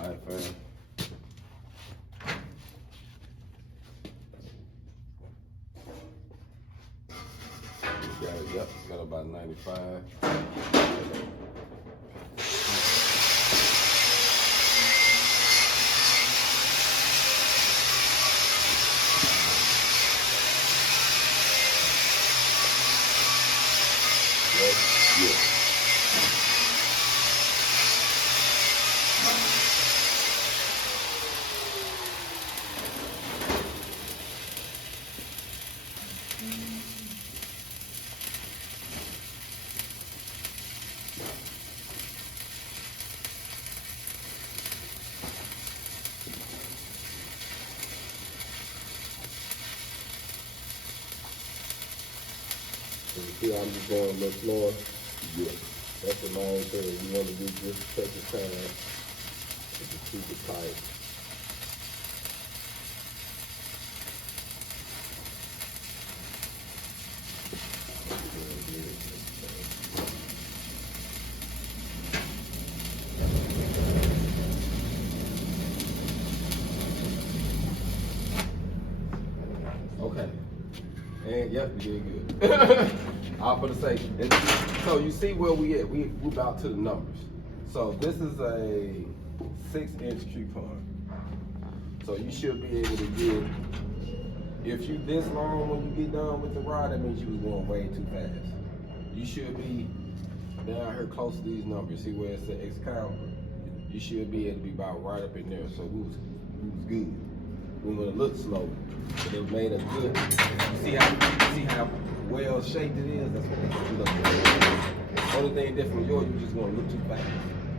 Alright, fam. Got it, yep, got about 95. Yeah. So you see I'm just going a little slower? Yeah. That's the main thing. You want to do just take your time and just keep it tight. Okay. And yep, we did good. I was gonna say, so you see where we at? We about to the numbers. So this is a 6-inch coupon. So you should be able to get, if you this long when you get done with the rod, that means you was going way too fast. You should be down here close to these numbers. See where it says X count? You should be able to be about right up in there. So we was good. We went a little slow, but it made us good. See how well shaped it is? That's what it look like. Only thing different with yours, you just want to look too fast.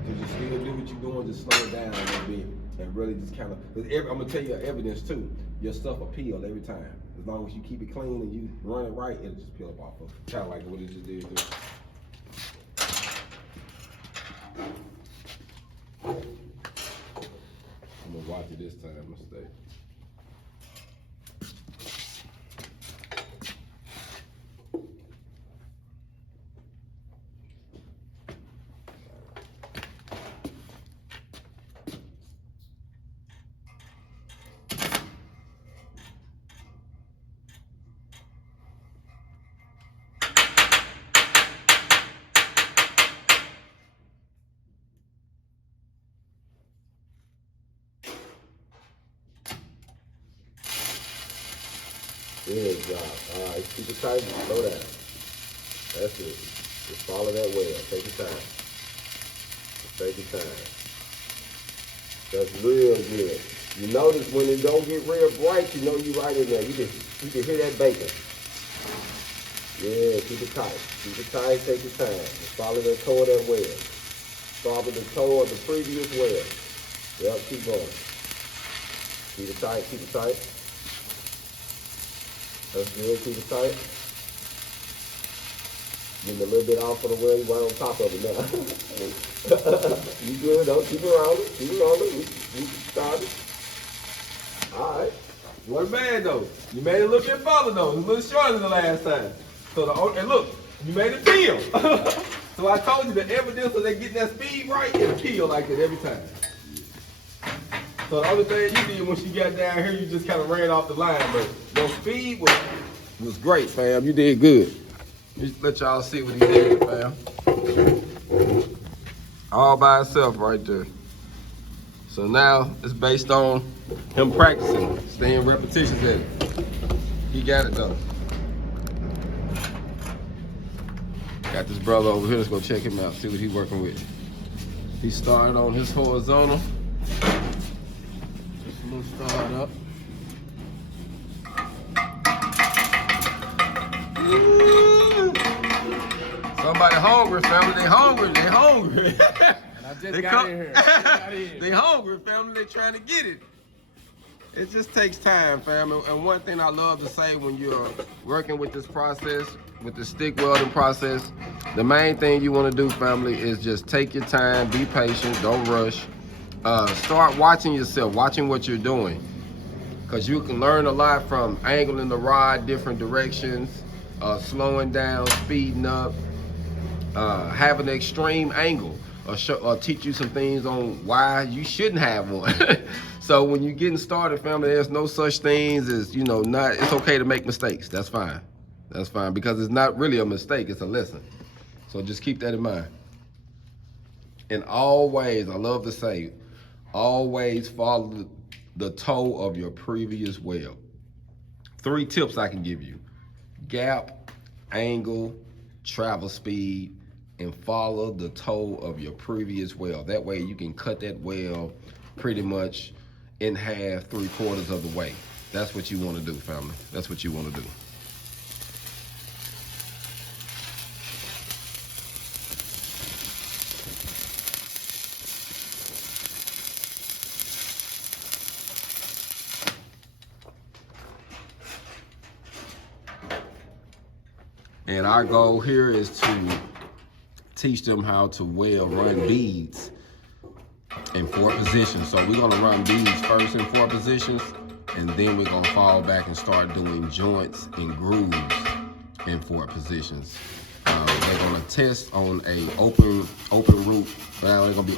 So just still do what you're doing, just slow it down a little bit, and really just kind of. I'm gonna tell you evidence too. Your stuff will peel every time. As long as you keep it clean and you run it right, it'll just peel up off of it. Kind of like what it just did too. I'm gonna watch it this time. Mistake. Good job. All right, keep it tight and slow down. That's it. Just follow that well. Take your time. Just take your time. That's real good. You notice when it don't get real bright, you know you right in there. You can hear that bacon. Yeah, keep it tight. Keep it tight, take your time. Just follow the toe of that well. Follow the toe of the previous well. Yep, keep going. Keep it tight, keep it tight. That's good, keep it tight. Getting a little bit off of the well, you right on top of it now. You good, don't keep it rolling, keep it rolling. We started. All right. You weren't bad though. You made it a little bit farther though. It was a little shorter than the last time. So and look, you made it peel. So I told you the evidence of they getting that speed right, it'll peel like that every time. So the only thing you did when she got down here, you just kind of ran off the line, but your speed was great, fam. You did good. Just let y'all see what he did, fam. All by itself right there. So now it's based on him practicing, staying repetitions at it. He got it though. Got this brother over here. Let's go check him out, see what he's working with. He started on his horizontal. Start up. Somebody hungry, family. They hungry. They hungry. And I just got in here. They hungry, family. They trying to get it. It just takes time, family. And one thing I love to say when you're working with this process, with the stick welding process, the main thing you want to do, family, is just take your time, be patient, don't rush. Start watching yourself, watching what you're doing, because you can learn a lot from angling the rod different directions, slowing down, speeding up, having an extreme angle. or teach you some things on why you shouldn't have one. So when you're getting started, family, there's no such things as, you know, it's okay to make mistakes. That's fine. That's fine, because it's not really a mistake, it's a lesson. So just keep that in mind. And always, I love to say, always follow the toe of your previous weld. 3 tips I can give you: gap, angle, travel speed, and follow the toe of your previous weld. That way you can cut that weld pretty much in half, 3/4 of the way. That's what you want to do, family. That's what you want to do. And our goal here is to teach them how to run beads in 4 positions. So we're gonna run beads first in 4 positions, and then we're gonna fall back and start doing joints and grooves in 4 positions. They're gonna test on a open root. Well, they're gonna be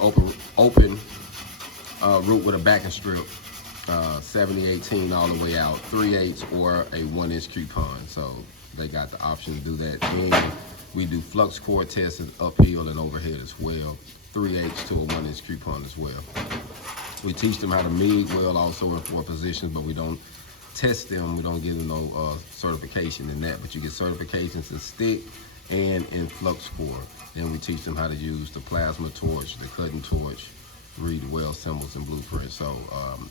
open root with a backing strip, 70/18 all the way out, 3/8 or a 1-inch coupon. So they got the option to do that. And we do flux core tests uphill and overhead as well, 3/8 to a 1-inch coupon as well. We teach them how to MIG weld also in 4 positions, but we don't test them. We don't give them no certification in that, but you get certifications in stick and in flux core. Then we teach them how to use the plasma torch, the cutting torch, read the weld symbols and blueprints. So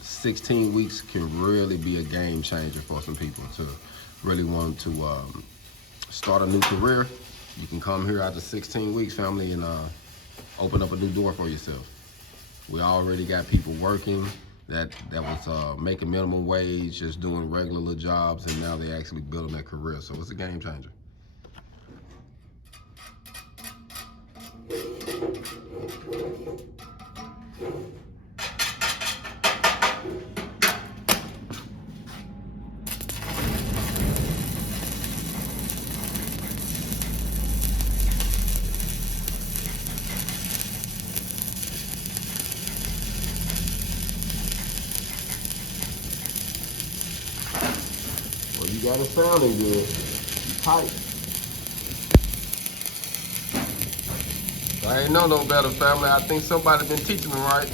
16 weeks can really be a game changer for some people to really want to start a new career. You can come here after 16 weeks, family, and open up a new door for yourself. We already got people working that was making minimum wage, just doing regular jobs, and now they actually building their career. So it's a game changer. Well, you got it sounding good. You tight. I ain't know no better, family. I think somebody been teaching me right.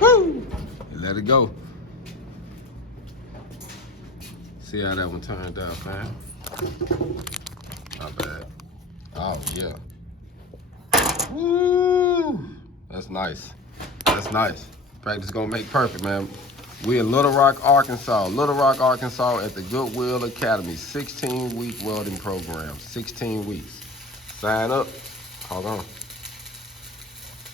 Woo! Let it go. See how that one turned out, fam? Not bad. Oh, yeah. Woo! That's nice. That's nice. Practice gonna make perfect, man. We in Little Rock, Arkansas. Little Rock, Arkansas at the Goodwill Academy. 16-week welding program. 16 weeks. Sign up. Hold on.